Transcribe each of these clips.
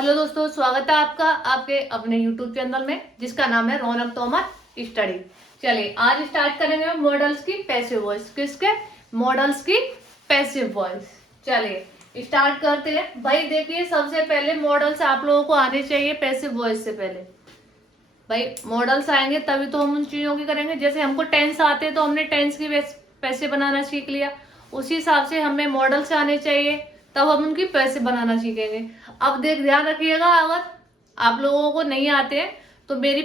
Hello दोस्तों, स्वागत है आपका आपके अपने YouTube चैनल में जिसका नाम है रौनक तोमर स्टडी। चलिए आज स्टार्ट करेंगे मॉडल्स की पैसिव वॉइस। किसके? मॉडल्स की पैसिव वॉइस। चलिए स्टार्ट करते हैं। भाई देखिए, सबसे पहले मॉडल्स आप लोगों को आने चाहिए पैसिव वॉइस से पहले। भाई मॉडल्स आएंगे तभी तो हम उन चीजों की करेंगे। जैसे हमको टेंस आते हैं तो हमने टेंस की पैसे बनाना सीख लिया, उसी हिसाब से हमें मॉडल्स आने चाहिए, तब हम उनकी पैसे बनाना सीखेंगे। अब ध्यान रखिएगा, अगर आप लोगों को नहीं आते हैं तो मेरी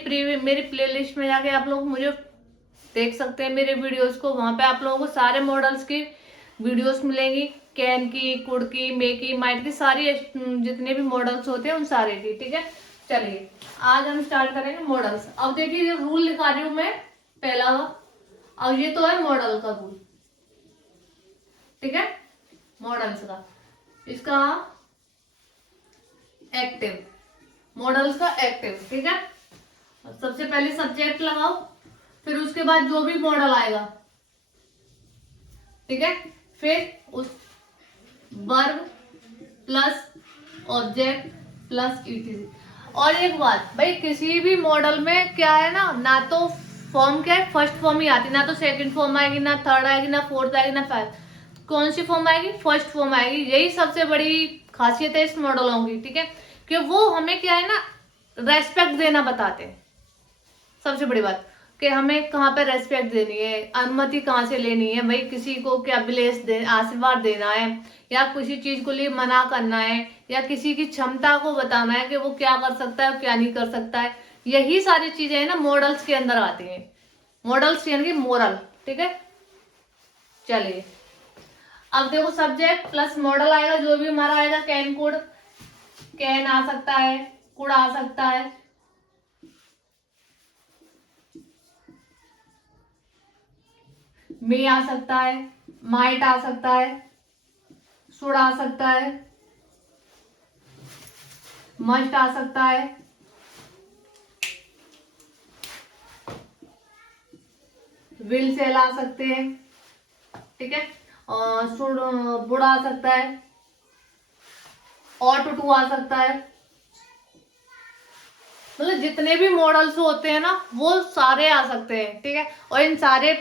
प्लेलिस्ट में जाके आप लोग मुझे देख सकते हैं, मेरे वीडियोस को। वहां पे आप लोगों को सारे मॉडल्स की वीडियोस मिलेंगी, कैन की, कुड की, मे की, माइट की, सारी जितने भी मॉडल्स होते हैं उन सारे की। ठीक है, चलिए आज हम स्टार्ट करेंगे मॉडल्स। अब देखिए जो रूल लिखा रही हूं मैं पहला, अब ये तो है मॉडल का रूल। ठीक है, मॉडल्स का, इसका एक्टिव, मॉडल्स का एक्टिव। ठीक है, सबसे पहले सब्जेक्ट लगाओ, फिर उसके बाद जो भी मॉडल आएगा, ठीक है, फिर उस verb plus object plus etc. और एक बात भाई, किसी भी मॉडल में क्या है ना तो फॉर्म क्या है, फर्स्ट फॉर्म ही आती, ना तो सेकंड फॉर्म आएगी, ना थर्ड आएगी, ना फोर्थ आएगी, ना फाइव। कौन सी फॉर्म आएगी? फर्स्ट फॉर्म आएगी। यही सबसे बड़ी खासियत है इस मॉडलों की। ठीक है, कि वो हमें क्या है ना, रेस्पेक्ट देना बताते हैं। सबसे बड़ी बात कि हमें कहाँ पे रेस्पेक्ट देनी है, अनुमति कहाँ से लेनी है, भाई किसी को क्या ब्लेस दे, आशीर्वाद देना है, या किसी चीज को लिए मना करना है, या किसी की क्षमता को बताना है कि वो क्या कर सकता है क्या नहीं कर सकता है। यही सारी चीजें है ना मॉडल्स के अंदर आती हैं। मॉडल्स यानी कि मोरल। ठीक है, चलिए अब देखो, सब्जेक्ट प्लस मॉडल आएगा, जो भी हमारा आएगा, कैन कुड, कैन आ सकता है, कुड आ सकता है, मे आ सकता है, माइट आ सकता है, शुड आ सकता है, मस्ट आ सकता है, विल सेल आ सकते हैं। ठीक है, शुड वुड आ सकता है, ऑट टू आ सकता है। मतलब जितने भी मॉडल्स होते हैं ना वो सारे आ सकते हैं। ठीक है, और इन सारे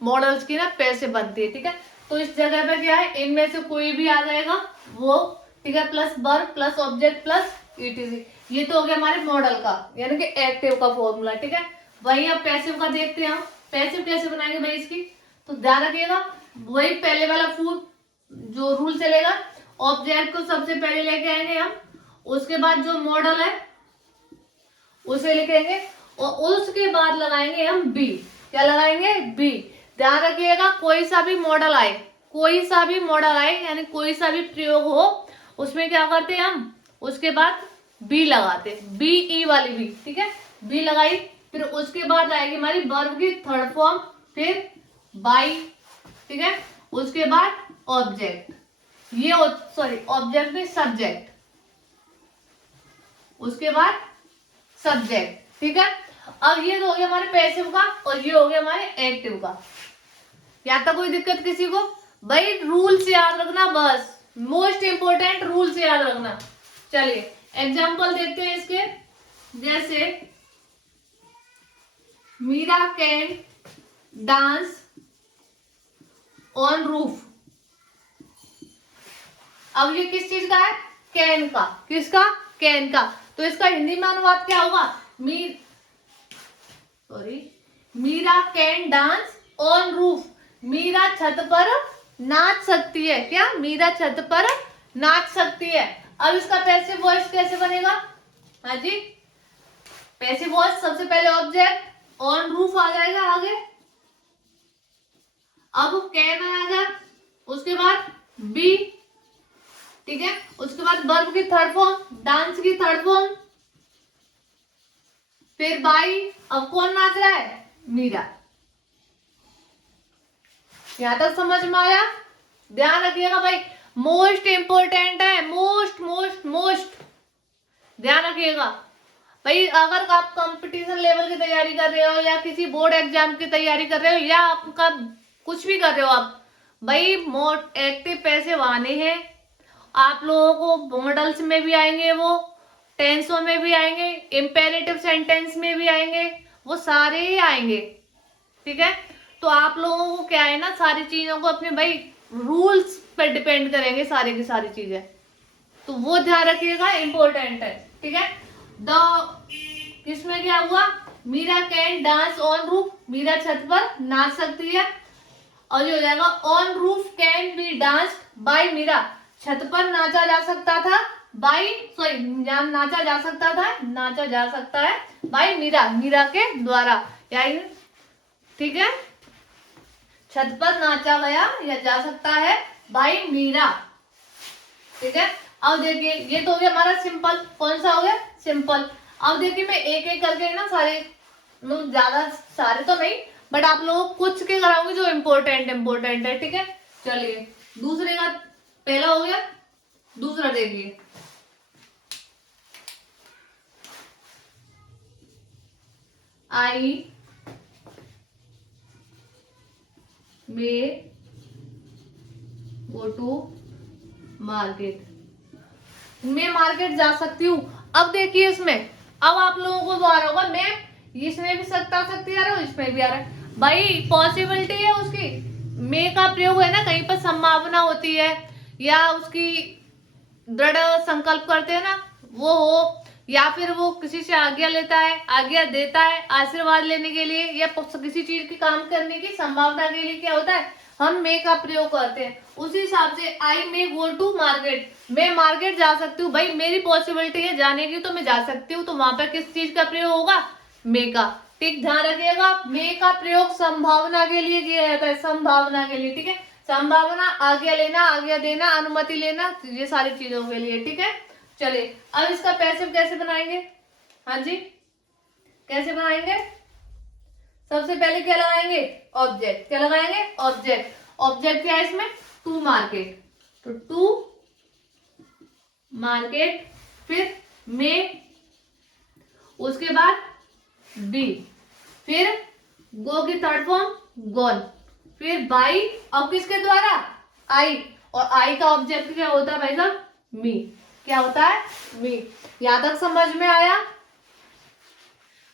मॉडल्स की ना पैसे बनती है। ठीक है, तो इस जगह पे क्या है, इनमें से कोई भी आ जाएगा वो। ठीक है, plus verb plus object plus etc. ये तो हो गया हमारे मॉडल का यानी कि एक्टिव का फॉर्मूला। ठीक है, वही अब पैसिव का देखते हैं हम। पैसिव कैसे बनाएंगे भाई इसकी, तो ध्यान रखिएगा, वही पहले वाला फूल जो रूल चलेगा। ऑब्जेक्ट को सबसे पहले लेके आएंगे हम, उसके बाद जो मॉडल है उसे लिखेंगे, और उसके बाद लगाएंगे हम बी। क्या लगाएंगे? बी। ध्यान रखिएगा, कोई सा भी मॉडल आए, कोई सा भी मॉडल आए यानी कोई सा भी प्रयोग हो, उसमें क्या करते हैं हम, उसके बाद बी लगाते, बी ई वाली बी। ठीक है, बी लगाई, फिर उसके बाद आएगी हमारी वर्ब की थर्ड फॉर्म, फिर बाई। ठीक है, उसके बाद ऑब्जेक्ट, ये सॉरी ऑब्जेक्ट में सब्जेक्ट, उसके बाद सब्जेक्ट। ठीक है, अब ये तो हो गया हमारे पैसिव का और ये हो गया हमारे एक्टिव का। यहाँ तक कोई दिक्कत किसी को? भाई रूल से याद रखना, बस मोस्ट इंपोर्टेंट रूल से याद रखना। चलिए एग्जांपल देखते हैं इसके। जैसे Meera can dance on roof. अब ये किस चीज का है? कैन का। किसका? कैन का। तो इसका हिंदी में अनुवाद क्या होगा? Meera can dance on roof. Meera छत पर नाच सकती है। क्या? मीरा छत पर नाच सकती है। अब इसका पैसिव वॉइस कैसे बनेगा? हाँ जी, पैसिव वॉइस सबसे पहले ऑब्जेक्ट ऑन रूफ आ जाएगा आगे, अब कैन आएगा, उसके बाद बी। ठीक है, उसके बाद वर्ब की थर्ड फॉर्म, डांस की थर्ड फॉर्म, फिर बाई। अब कौन नाच रहा है? मीरा। यहां तक समझ में आया? ध्यान रखिएगा भाई, मोस्ट इंपोर्टेंट है, मोस्ट मोस्ट मोस्ट ध्यान रखिएगा भाई। अगर आप कंपटीशन लेवल की तैयारी कर रहे हो, या किसी बोर्ड एग्जाम की तैयारी कर रहे हो, या आपका कुछ भी कर रहे हो आप, भाई मोस्ट एक्टिव पैसिव आने हैं, आप लोगों को मॉडल्स में भी आएंगे, वो टेंसों में भी आएंगे, इम्पेरेटिव सेंटेंस में भी आएंगे, वो सारे ही आएंगे। ठीक है, तो आप लोगों को क्या है ना, सारी चीजों को अपने भाई रूल्स पे डिपेंड करेंगे सारी की सारी चीजें, तो वो ध्यान रखिएगा, इंपॉर्टेंट है। ठीक है, द किसमें क्या हुआ, Meera can dance on roof, Meera छत पर नाच सकती है। और ये हो जाएगा on roof can be danced by Meera, छत पर नाचा जा सकता था बाय, सॉरी नाचा जा सकता था, नाचा जा सकता है बाय मीरा, मीरा के द्वारा, यानी ठीक है, छत पर नाचा गया या जा सकता है बाय मीरा। ठीक है, अब देखिए ये तो हो गया हमारा सिंपल, कौन सा हो गया, सिंपल। अब देखिए मैं एक एक करके ना सारे, ज्यादा सारे तो नहीं, बट आप लोगों को कुछ के कराऊंगी जो इम्पोर्टेंट है। ठीक है, चलिए दूसरे का पहला हो गया, दूसरा देखिए, आई मे गो टू मार्केट, मैं मार्केट जा सकती हूँ। अब देखिए इसमें, अब आप लोगों को तो आ रहा होगा, मैं इसमें भी सकती आ रहा है, इसमें भी आ रहा है, भाई पॉसिबिलिटी है उसकी, मे का प्रयोग है ना, कहीं पर संभावना होती है या उसकी दृढ़ संकल्प करते हैं ना, वो हो, या फिर वो किसी से आज्ञा लेता है, आज्ञा देता है आशीर्वाद लेने के लिए, या किसी चीज की काम करने की संभावना के लिए क्या होता है, हम मे का प्रयोग करते हैं। उसी हिसाब से आई मे गो टू मार्केट, मैं मार्केट जा सकती हूँ, भाई मेरी पॉसिबिलिटी है जाने की, तो मैं जा सकती हूँ, तो वहां पर किस चीज का प्रयोग होगा, मे का। ठीक, ध्यान रखिएगा, मे का प्रयोग संभावना के लिए किया जाता है, संभावना के लिए। ठीक है, संभावना, आज्ञा लेना, आज्ञा देना, अनुमति लेना, ये सारी चीजों के लिए। ठीक है, चलिए अब इसका पैसिव कैसे बनाएंगे, हाँ जी कैसे बनाएंगे, सबसे पहले क्या लगाएंगे, ऑब्जेक्ट, क्या लगाएंगे, ऑब्जेक्ट। ऑब्जेक्ट क्या है इसमें, टू मार्केट, तो टू मार्केट, फिर मे, उसके बाद बी, फिर गो की थर्ड फॉर्म गॉन, फिर बाई, अब किसके द्वारा, आई, और आई का ऑब्जेक्ट क्या होता है भाई साहब, मी, क्या होता है, मी। यहां तक समझ में आया,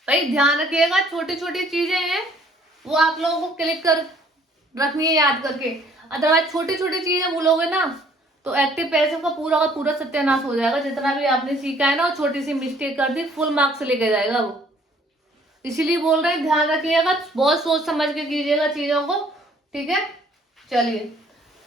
भाई ध्यान रखिएगा, छोटी छोटी चीजें हैं वो आप लोगों को क्लिक कर रखनी है याद करके, अदरवाइज छोटी छोटी चीजें भूलोगे ना तो एक्टिव पैसिव का पूरा सत्यानाश हो जाएगा, जितना भी आपने सीखा है ना, वो छोटी सी मिस्टेक कर दी फुल मार्क्स लेके जाएगा वो, इसीलिए बोल रहे हैं ध्यान रखिएगा, बहुत सोच समझ के कीजिएगा चीजों को। ठीक है, चलिए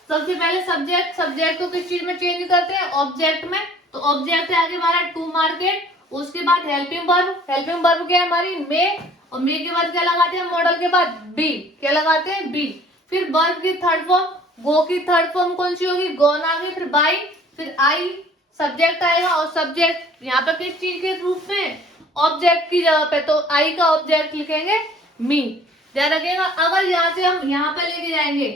सबसे पहले सब्जेक्ट, सब्जेक्ट को किस चीज में चेंज करते हैं, ऑब्जेक्ट में, तो ऑब्जेक्ट है आगे हमारा टू मार्केट, उसके बाद हेल्पिंग वर्ब, हेल्पिंग वर्ब क्या है हमारी मे, और मे के बाद क्या लगाते हैं मॉडल के बाद बी, क्या लगाते हैं बी, फिर वर्ब की थर्ड फॉर्म, गो की थर्ड फॉर्म कौन सी होगी, गॉन आ गई, फिर बाई, फिर आई, सब्जेक्ट आएगा, और सब्जेक्ट यहाँ पे किस चीज के रूप में, ऑब्जेक्ट की जगह पे, तो आई का ऑब्जेक्ट लिखेंगे मी। ध्यान रखिएगा, अगर यहाँ से हम यहाँ पे लेके जाएंगे,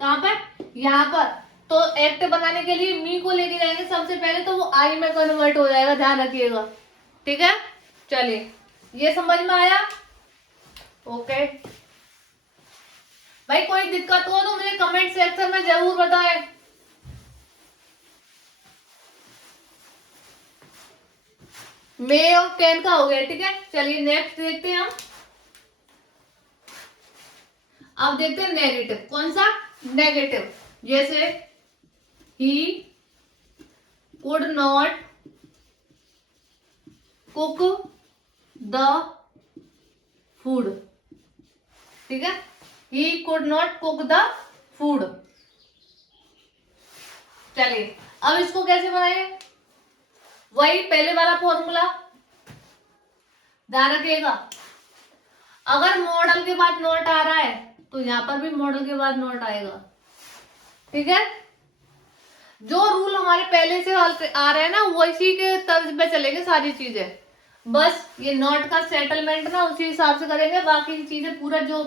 कहाँ पर, यहाँ पर, तो एक्ट बनाने के लिए मी को लेके जाएंगे सबसे पहले, तो वो आई में कन्वर्ट हो जाएगा, ध्यान रखिएगा। ठीक है, चलिए ये समझ में आया, ओके। भाई कोई दिक्कत हो तो मुझे कमेंट सेक्शन में जरूर बताएं। मे और 10 का हो गया, ठीक है, चलिए नेक्स्ट देखते हैं हम। अब देखते हैं नेगेटिव, कौन सा, नेगेटिव, जैसे he could not cook the food, ठीक है, he could not cook the food. चलिए अब इसको कैसे बनाएंगे, वही पहले वाला फॉर्मूला, ध्यान रखिएगा, अगर मॉडल के बाद नॉट आ रहा है तो यहां पर भी मॉडल के बाद नॉट आएगा। ठीक है, जो रूल हमारे पहले से आ रहे हैं ना वैसी के तर्ज पे चलेंगे सारी चीजें, बस ये नॉट का सेटलमेंट ना उसी हिसाब से करेंगे, बाकी चीजें पूरा जो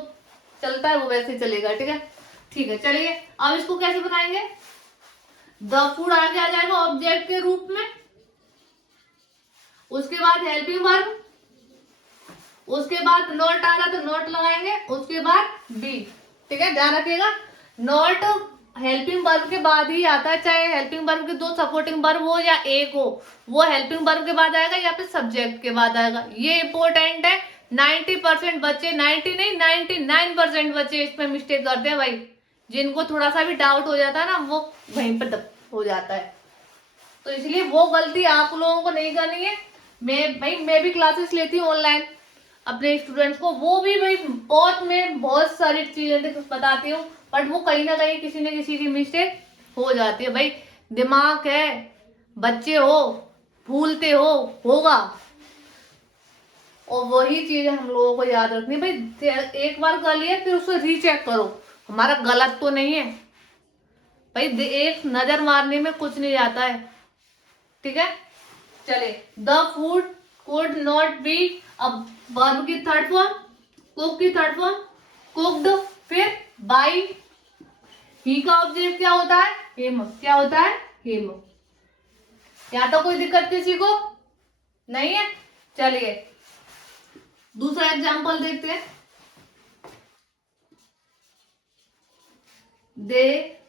चलता है वो वैसे चलेगा। ठीक है, ठीक है, चलिए अब इसको कैसे बनाएंगे, द फूड आगे आ जाएगा ऑब्जेक्ट के रूप में, उसके बाद हेल्पिंग वर्ब, उसके बाद नॉट आ रहा तो नॉट लगाएंगे, उसके बाद बी। ठीक है, ध्यान रखिएगा, नॉट हेल्पिंग वर्ब के बाद ही आता है, चाहे हेल्पिंग वर्ब के 2 सपोर्टिंग वर्ब हो या एक हो, वो हेल्पिंग वर्ब के बाद आएगा या फिर सब्जेक्ट के बाद आएगा। ये इंपॉर्टेंट है। 90% बच्चे, 90 नहीं 99% बच्चे इसमें मिस्टेक करते हैं भाई। जिनको थोड़ा सा भी डाउट हो जाता है ना, वो वहीं पर हो जाता है। तो इसलिए वो गलती आप लोगों को नहीं करनी है। मैं भी क्लासेस लेती हूँ ऑनलाइन अपने स्टूडेंट्स को, वो भी भाई बहुत सारी चीजें बताती हूँ, बट वो कहीं ना कहीं किसी न किसी की मिस्टेक हो जाती है। भाई दिमाग है, बच्चे हो, भूलते होगा, और वही चीजें हम लोगों को याद रखनी है। भाई एक बार कर लिया फिर उसको रीचेक करो, हमारा गलत तो नहीं है। भाई एक नजर मारने में कुछ नहीं जाता है, ठीक है। चले, the food could not be, अब वर्ब की थर्ड फॉर्म, कुक की थर्ड फॉर्म कुक्ड, फिर बाई, ही का ऑब्जेक्ट क्या होता है, हिम, क्या होता है, हिम। यहाँ तो कोई दिक्कत किसी को नहीं है। चलिए दूसरा एग्जांपल देखते हैं। They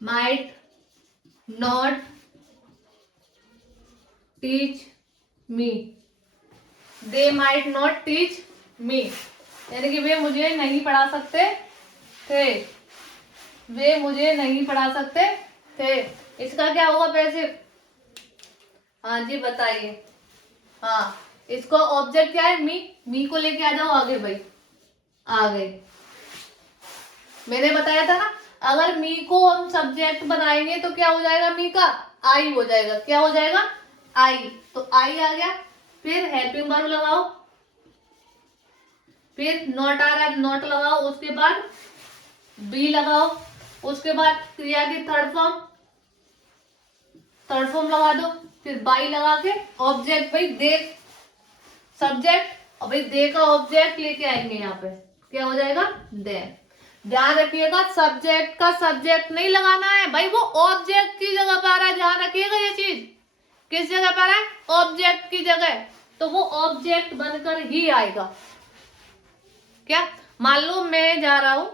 might not teach me, they might not teach me, यानी कि वे मुझे नहीं पढ़ा सकते थे, वे मुझे नहीं पढ़ा सकते थे। इसका क्या होगा पैसिव? हाँ जी बताइए। हाँ, इसको ऑब्जेक्ट क्या है, मी को लेके आ जाओ आगे भाई, आ गए। मैंने बताया था ना, अगर मी को हम सब्जेक्ट बनाएंगे तो क्या हो जाएगा, मी का आई हो जाएगा, क्या हो जाएगा, आई। तो आई आ गया, फिर हेल्पिंग वर्ब लगाओ, फिर नॉट आ रहा है नॉट लगाओ, उसके बाद बी लगाओ, उसके बाद क्रिया की थर्ड फॉर्म लगा दो, फिर बाई लगा के ऑब्जेक्ट, भाई दे सब्जेक्ट, और भाई दे का ऑब्जेक्ट लेके आएंगे यहाँ पे, क्या हो जाएगा, दे। ध्यान रखिएगा सब्जेक्ट का सब्जेक्ट नहीं लगाना है भाई, वो ऑब्जेक्ट की जगह पर आ रहा है, ध्यान रखिएगा ये चीज। किस जगह पर है, ऑब्जेक्ट की जगह, तो वो ऑब्जेक्ट बनकर ही आएगा। क्या, मान लो मैं जा रहा हूं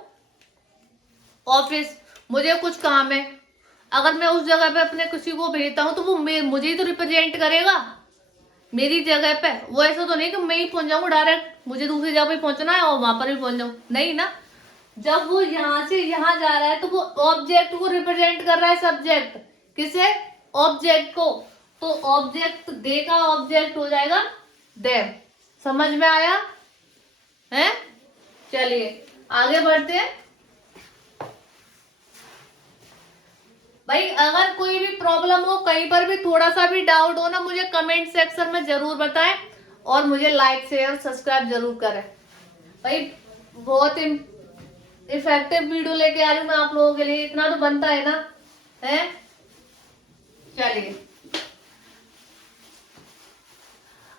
ऑफिस, मुझे कुछ काम है, अगर मैं उस जगह पे अपने किसी को भेजता हूं तो वो मुझे ही तो रिप्रेजेंट करेगा मेरी जगह पे। वो ऐसा तो नहीं कि मैं ही पहुंच जाऊंगा डायरेक्ट, मुझे दूसरी जगह पे पहुंचना है और वहां पर भी पहुंच जाऊं, नहीं ना। जब वो यहाँ से यहाँ जा रहा है तो वो ऑब्जेक्ट को रिप्रेजेंट कर रहा है, सब्जेक्ट किसे, ऑब्जेक्ट को। तो ऑब्जेक्ट दे का ऑब्जेक्ट हो जाएगा देम। समझ में आया है? चलिए आगे बढ़ते हैं। भाई अगर कोई भी प्रॉब्लम हो, कहीं पर भी थोड़ा सा भी डाउट हो ना, मुझे कमेंट सेक्शन में जरूर बताएं, और मुझे लाइक शेयर सब्सक्राइब जरूर करें। भाई बहुत इफेक्टिव वीडियो लेके आ रही हूँ मैं आप लोगों के लिए, इतना तो बनता है ना, है। चलिए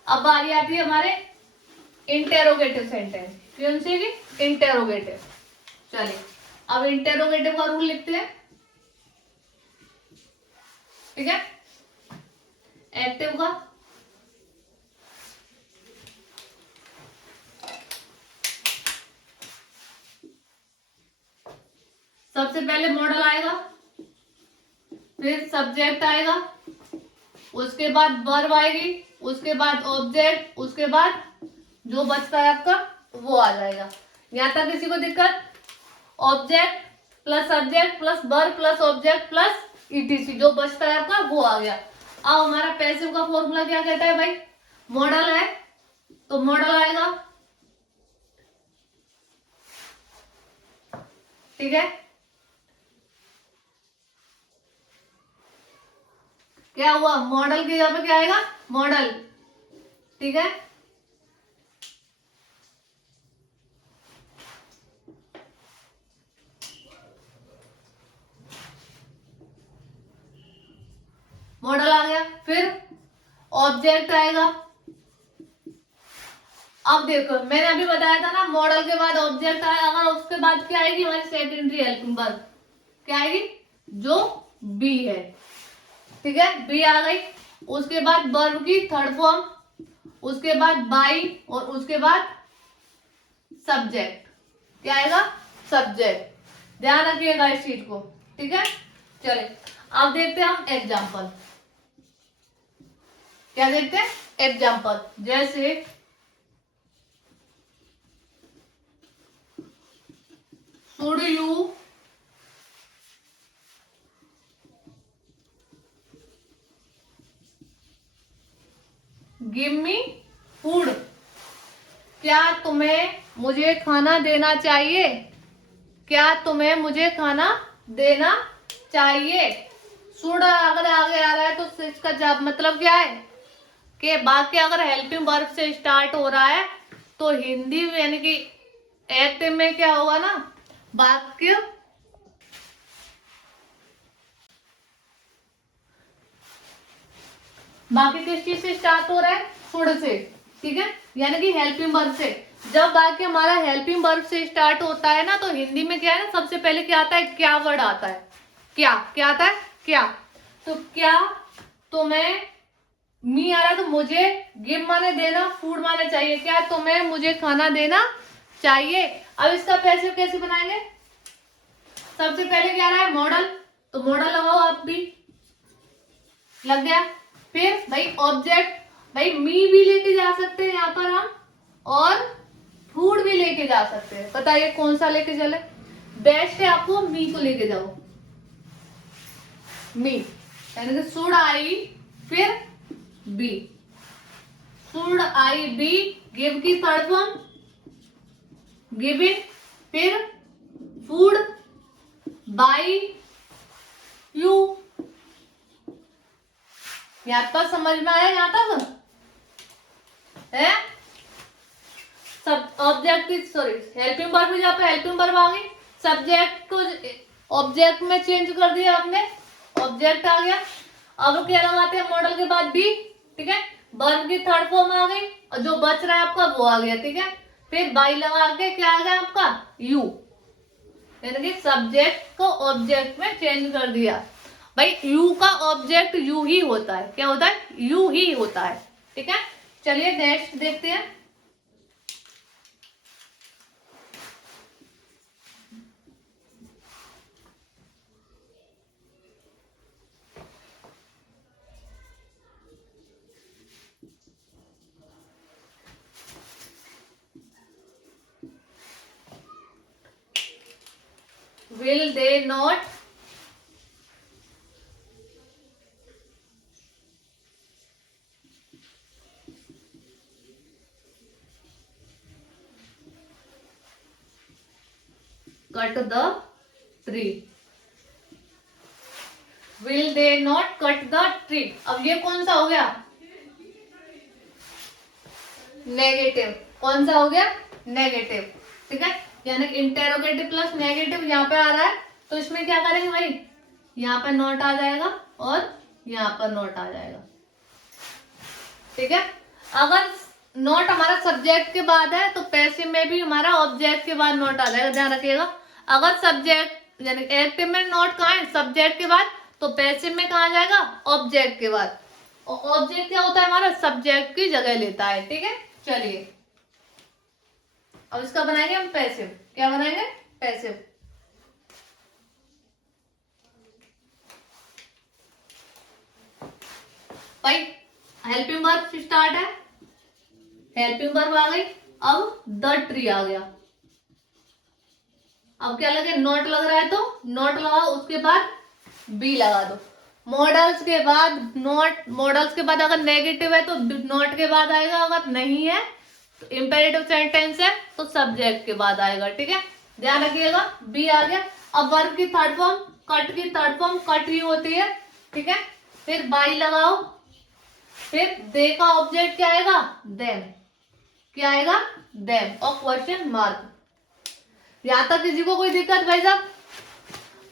अब बारी आती है हमारे इंटेरोगेटिव सेंटेंस, कौन सी की, इंटेरोगेटिव। चलिए अब इंटेरोगेटिव का रूल लिखते हैं, ठीक है। एक्टिव का सबसे पहले मॉडल आएगा, फिर सब्जेक्ट आएगा, उसके बाद वर्ब आएगी, उसके बाद ऑब्जेक्ट, उसके बाद जो बचता है आपका वो आ जाएगा। यहां तक किसी को दिक्कत? Object plus subject plus verb plus object plus etc, जो बचता है आपका वो आ गया। अब हमारा पैसिव का फॉर्मूला क्या कहता है भाई, मॉडल है तो मॉडल आएगा, ठीक है। क्या हुआ, मॉडल की जगह पे क्या आएगा, मॉडल, ठीक है। मॉडल आ गया, फिर ऑब्जेक्ट आएगा। अब देखो मैंने अभी बताया था ना, मॉडल के बाद ऑब्जेक्ट आएगा, अगर उसके बाद क्या आएगी हमारी सेकेंडरी हेल्पिंग वर्ब, क्या आएगी, जो बी है, ठीक है। बी आ गई, उसके बाद वर्ब की थर्ड फॉर्म, उसके बाद बाई, और उसके बाद सब्जेक्ट, क्या आएगा, सब्जेक्ट, ध्यान रखिएगा इस चीज को, ठीक है। चलिए अब देखते हैं हम एग्जाम्पल। क्या देखते हैं? एग्जाम्पल। जैसे should you give me food, क्या तुम्हें मुझे खाना देना चाहिए, क्या तुम्हें मुझे खाना देना चाहिए। शुड अगर आगे आ रहा है तो इसका जवाब मतलब क्या है कि वाक्य अगर हेल्पिंग वर्ब से स्टार्ट हो रहा है तो हिंदी में यानी कि एक्टिव में क्या होगा ना, वाक्य बाकी किस चीज से स्टार्ट हो रहा है? शुड से, ठीक है, यानी कि हेल्पिंग वर्ब से। जब वाक्य हमारा हेल्पिंग वर्ब से स्टार्ट होता है ना तो हिंदी में क्या है ना, सबसे पहले क्या आता है? क्या वर्ड आता है। क्या क्या आता है? क्या। तो क्या तुम्हें, मी आ रहा है तो मुझे, गिव माने देना, फूड माने चाहिए, क्या तुम्हें मुझे खाना देना चाहिए। अब इसका पैसिव कैसे बनाएंगे? सबसे पहले क्या रहा है? मॉडल, तो मॉडल लगाओ आप भी, लग गया। फिर भाई ऑब्जेक्ट, भाई मी भी लेके जा सकते हैं यहाँ पर हम, और फूड भी लेके जा सकते हैं। बताइए कौन सा लेके चले? बेस्ट है आपको मी को लेके जाओ, मी, यानी कि शुड आई, फिर be, should I be, give की थर्ड फॉर्म गिव इट, फिर फूड बाई यू। यहाँ तक समझ में आया? यहाँ तक है? सब ऑब्जेक्ट की, सॉरी, हेल्पिंग वर्ब में जहाँ पे हेल्पिंग वर्ब आ गई, सब्जेक्ट को ऑब्जेक्ट में चेंज कर दिया आपने, ऑब्जेक्ट आ गया। अब क्या लगाते हैं? मॉडल के बाद बी, ठीक है, वर्ब की थर्ड फॉर्म आ गई और जो बच रहा है आपका वो आ गया, ठीक है। फिर बाई लगा के क्या आ गया आपका? यू, यानी कि सब्जेक्ट को ऑब्जेक्ट में चेंज कर दिया। भाई यू का ऑब्जेक्ट यू ही होता है। क्या होता है? यू ही होता है, ठीक है। चलिए नेक्स्ट देखते हैं। Will they not cut the tree? Will they not cut the tree? अब ये कौन सा हो गया? नेगेटिव। कौन सा हो गया? नेगेटिव, ठीक है, यानी इंटेरोगेटिव प्लस नेगेटिव यहाँ पे आ रहा है तो इसमें क्या करेंगे भाई? यहाँ पे नॉट आ जाएगा और यहाँ पर नॉट आ जाएगा, ठीक है। अगर नॉट हमारा सब्जेक्ट के बाद है तो पैसिव में भी हमारा ऑब्जेक्ट के बाद नॉट आ जाएगा, ध्यान रखिएगा। अगर सब्जेक्ट यानी एक्टिव में नॉट कहाँ है? सब्जेक्ट के बाद, तो पैसिव में कहाँ जाएगा? ऑब्जेक्ट के बाद। और ऑब्जेक्ट क्या होता है? हमारा सब्जेक्ट की जगह लेता है, ठीक है। चलिए अब इसका बनाएंगे हम पैसिव। क्या बनाएंगे? पैसिव। भाई हेल्पिंग वर्ब स्टार्ट है, हेल्पिंग वर्ब आ गई, अब द ट्री आ गया। अब क्या लगे? नॉट लग रहा है तो नॉट लगाओ, उसके बाद बी लगा दो। मॉडल्स के बाद नॉट, मॉडल्स के बाद अगर नेगेटिव है तो नॉट के बाद आएगा, अगर नहीं है तो इंपेरेटिव सेंटेंस है तो सब्जेक्ट के बाद आएगा, ठीक है, ध्यान रखिएगा। बी आ गया। अब वर्ब की थर्ड फॉर्म, कट की थर्ड फॉर्म कट ही होती है, ठीक है। फिर बाई लगाओ, फिर दे का ऑब्जेक्ट क्या आएगा? देम। क्या आएगा? देम और क्वेश्चन मार्क। यहाँ तक किसी को कोई दिक्कत भाई साहब?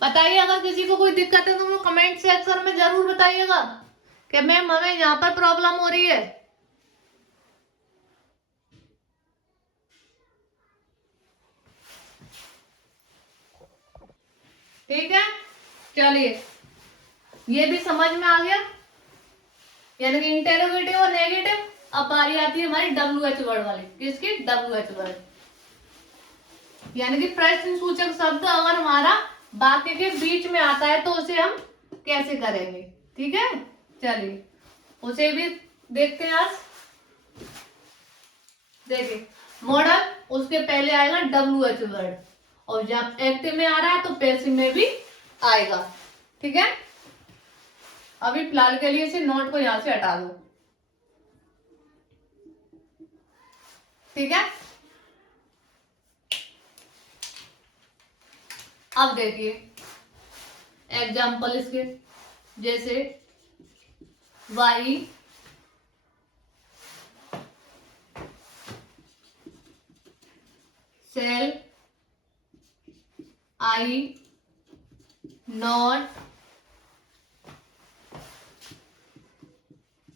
बताइए, अगर किसी को कोई दिक्कत है तो वो कमेंट सेक्शन में जरूर बताइएगा कि मैम हमें यहाँ पर प्रॉब्लम हो रही है। ठीक है, चलिए ये भी समझ में आ गया, यानी कि इंटेरोगेटिव और नेगेटिव। अब बारी आती है हमारी WH वर्ड वाली। किसकी? WH word. यानी कि प्रश्न सूचक शब्द अगर हमारा वाक्य के बीच में आता है तो उसे हम कैसे करेंगे। ठीक है, चलिए उसे भी देखते हैं आज। देखिए मॉडल, उसके पहले आएगा WH वर्ड, और जब एक्टिव में आ रहा है तो पैसिव में भी आएगा। ठीक है, अभी फिलहाल के लिए इसे नोट को यहां से हटा दो। ठीक है, अब देखिए एग्जाम्पल इसके, जैसे why shall I not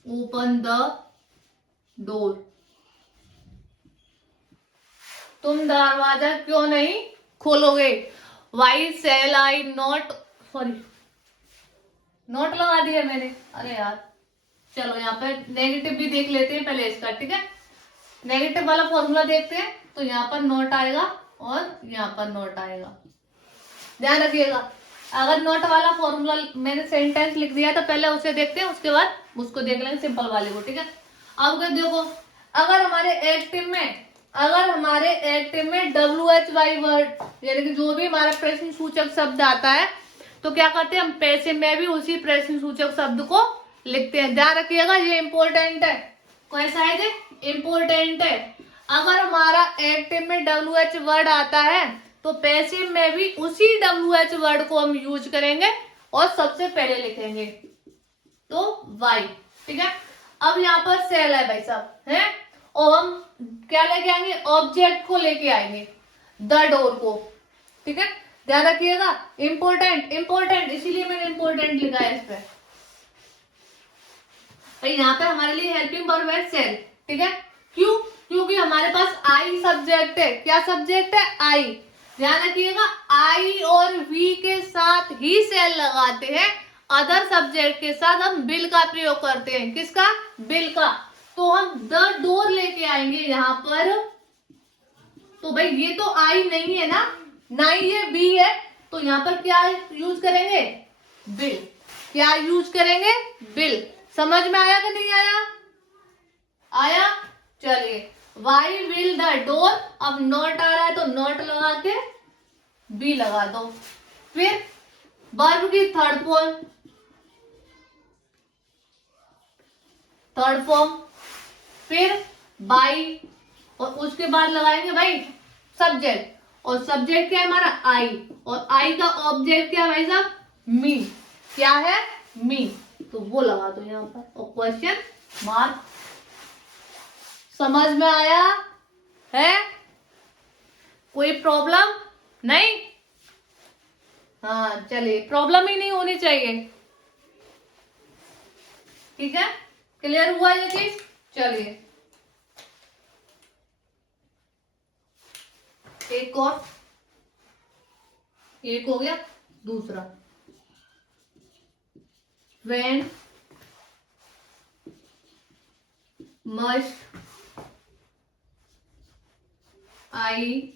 open the door. तुम दरवाजा क्यों नहीं खोलोगे। Why shall I not, sorry not लगा दिया मैंने, अरे यार। चलो यहाँ पे नेगेटिव भी देख लेते हैं पहले इसका। ठीक है, नेगेटिव वाला फॉर्मूला देखते हैं, तो यहाँ पर नोट आएगा और यहाँ पर नोट आएगा। ध्यान रखिएगा, अगर नोट वाला फॉर्मूला मैंने सेंटेंस लिख दिया तो पहले उसे देखते हैं, उसके बाद उसको देख लेंगे सिंपल वाले को। ठीक है, अब देखो अगर हमारे एक्टिव में WHY वर्ड, यानी कि जो भी हमारा प्रश्न सूचक शब्द आता है तो क्या करते हैं हम पैसिव में भी उसी प्रश्न सूचक शब्द को लिखते हैं। ध्यान रखिएगा, ये इंपॉर्टेंट है। कैसा है ये? इंपॉर्टेंट है। अगर हमारा एक्टिव में WH वर्ड आता है तो पैसिव में भी उसी WH वर्ड को हम यूज करेंगे और सबसे पहले लिखेंगे तो वाई। ठीक है, अब यहाँ पर सेल है भाई साहब, है, और हम क्या लेके आएंगे, ऑब्जेक्ट को लेके आएंगे, द डोर को। ठीक है, ध्यान रखिएगा, इंपॉर्टेंट इसीलिए मैंने इंपॉर्टेंट लिखा है इस पे भाई। यहाँ पे हमारे लिए हेल्पिंग वर्ब है सेल। ठीक है, क्यों? क्योंकि हमारे पास आई सब्जेक्ट है। क्या सब्जेक्ट है? आई। ध्यान रखिएगा, आई और वी के साथ ही सेल लगाते हैं, अदर सब्जेक्ट के साथ हम बिल का प्रयोग करते हैं। किसका? बिल का। तो हम द डोर लेके आएंगे यहाँ पर, तो भाई ये तो आई नहीं है ना ही ये बी है, तो यहाँ पर क्या यूज करेंगे? बिल। क्या यूज करेंगे? बिल। समझ में आया कि नहीं आया? आया। चलिए, वाई विल द डोर, अब नॉट आ रहा है तो नॉट लगा के बी लगा दो। फिर वर्ब की थर्ड फॉर्म, फिर बाई, और उसके बाद लगाएंगे भाई सब्जेक्ट, और सब्जेक्ट क्या है हमारा? आई, और आई का ऑब्जेक्ट क्या है भाई साहब? मी। क्या है? मी, तो वो लगा दो यहाँ पर, और क्वेश्चन मार्क। समझ में आया है? कोई प्रॉब्लम नहीं? हाँ चलिए, प्रॉब्लम ही नहीं होनी चाहिए। ठीक है, क्लियर हुआ ये चीज? चलिए एक और, एक हो गया, दूसरा when must I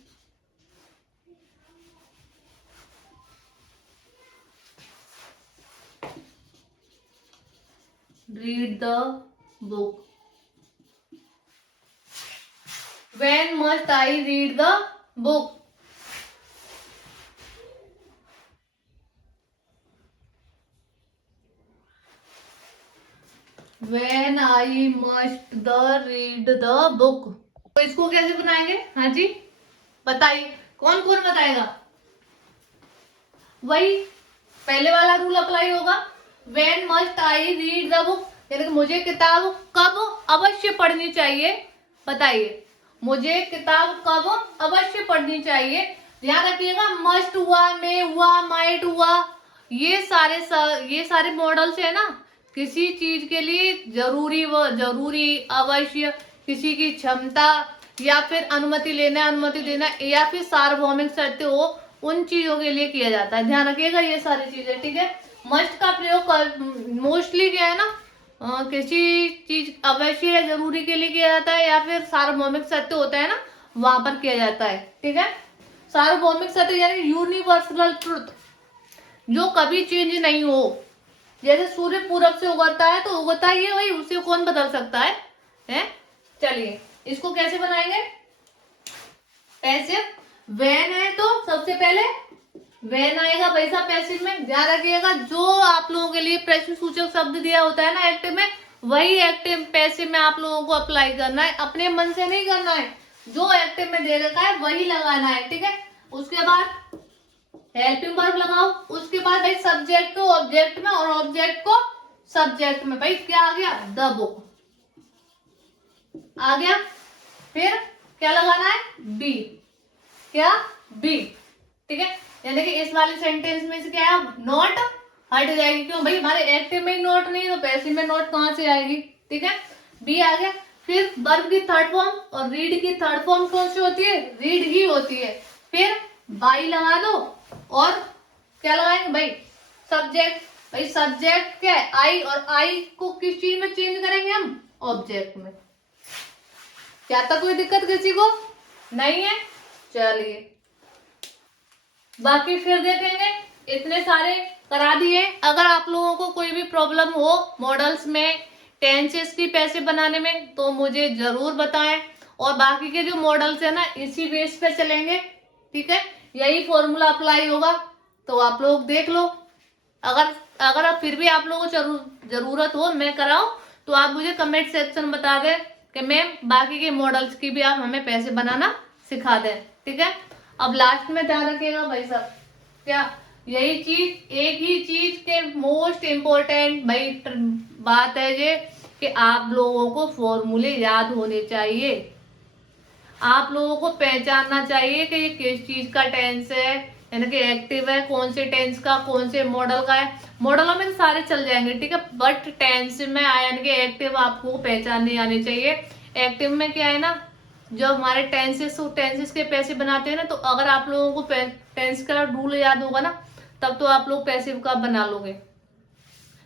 read the book? When must I read the book? When I must read the book. तो इसको कैसे बनाएंगे? हाँ जी बताइए, कौन कौन बताएगा? वही पहले वाला रूल अप्लाई होगा, When must I read the book, यानी कि मुझे किताब कब अवश्य पढ़नी चाहिए। बताइए, मुझे किताब कब अवश्य पढ़नी चाहिए। ध्यान रखिएगा, मस्ट हुआ, मे हुआ, माइट हुआ, ये सारे मॉडल्स है ना, किसी चीज के लिए जरूरी, अवश्य, किसी की क्षमता, या फिर अनुमति देना, या फिर सार्वभौमिक शर्तें हो, उन चीजों के लिए किया जाता है। ध्यान रखिएगा ये सारी चीजें। ठीक है, मस्ट का प्रयोग मोस्टली क्या है ना, किसी चीज अवश्य या जरूरी के लिए किया जाता है, या फिर सार्वभौमिक सत्य होता है ना, वहां पर किया जाता है। ठीक है, सार्वभौमिक सत्य यानी यूनिवर्सल ट्रुथ, जो कभी चेंज नहीं हो। जैसे सूर्य पूरब से उगता है तो उगता ही है वही, उसे कौन बदल सकता है, हैं? चलिए इसको कैसे बनाएंगे, पैसिव वेन है तो सबसे पहले वेन आएगा भाई साहब पैसिव में। ध्यान रखिएगा जो आप लोगों के लिए प्रश्न सूचक शब्द दिया होता है ना एक्टिव में, वही एक्टिव पैसिव में आप लोगों को अप्लाई करना है, अपने मन से नहीं करना है, जो एक्टिव में दे रखा है वही लगाना है, ठीक है। उसके बाद हेल्पिंग वर्ब लगाओ, उसके बाद भाई सब्जेक्ट को ऑब्जेक्ट में और ऑब्जेक्ट को सब्जेक्ट में। भाई क्या आ गया, द बुक आ गया। फिर क्या लगाना है, बी, क्या, बी, ठीक है। यानी कि इस वाले सेंटेंस में से क्या है, नोट हट जाएगी, क्यों भाई हमारे एक्टिव में ही नोट नहीं तो पैसिव में नोट कहां से आएगी, ठीक है। बी आ गया। फिर वर्ब की थर्ड फॉर्म और रीड की थर्ड फॉर्म कौन सी होती है, रीड ही होती है। फिर बाई लगा दो और क्या लगाएंगे भाई, सब्जेक्ट। भाई सब्जेक्ट क्या है, आई, और आई को किस चीज में चेंज करेंगे हम, ऑब्जेक्ट में। क्या तक कोई दिक्कत किसी को नहीं है, चलिए बाकी फिर देखेंगे। इतने सारे करा दिए। अगर आप लोगों को कोई भी प्रॉब्लम हो मॉडल्स में, टेंसेस की पैसिव बनाने में, तो मुझे जरूर बताएं। और बाकी के जो मॉडल्स है ना इसी बेस पे चलेंगे, ठीक है। यही फॉर्मूला अप्लाई होगा, तो आप लोग देख लो। अगर अगर आप फिर भी आप लोगों को जरूरत हो मैं कराऊं, तो आप मुझे कमेंट सेक्शन में बता दें कि मैम बाकी के मॉडल्स की भी आप हमें पैसे बनाना सिखा दें, ठीक है। अब लास्ट में ध्यान रखिएगा भाई साहब, क्या यही चीज, एक ही चीज के मोस्ट इम्पोर्टेंट भाई बात है ये कि आप लोगों को फॉर्मूले याद होने चाहिए। आप लोगों को पहचानना चाहिए कि ये किस चीज का टेंस है, यानी कि एक्टिव है, कौन से टेंस का, कौन से मॉडल का है। मॉडलों में सारे चल जाएंगे, ठीक है, बट टेंस में यानी कि एक्टिव आपको पहचानने आनी चाहिए। एक्टिव में क्या है ना, जब हमारे टेंसेस के पैसे बनाते हैं ना, तो अगर आप लोगों को टेंस का रूल याद होगा ना, तब तो आप लोग पैसिव का बना लोगे,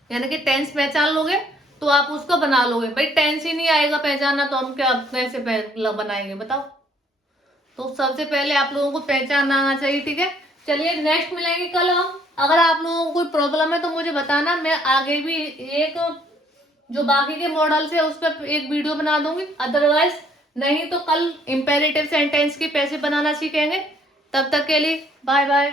यानी कि टेंस पहचान लोगे तो आप उसको बना लोगे। भाई टेंस ही नहीं आएगा पहचानना तो हम क्या कैसे बनाएंगे बताओ। तो सबसे पहले आप लोगों को पहचानना आना चाहिए, ठीक है। चलिए नेक्स्ट मिलेंगे कल हम। अगर आप लोगों को कोई प्रॉब्लम है तो मुझे बताना, मैं आगे भी एक जो बाकी के मॉडल्स है उस पर एक वीडियो बना दूंगी। अदरवाइज नहीं तो कल इंपेरेटिव सेंटेंस की पैसे बनाना सीखेंगे। तब तक के लिए बाय बाय।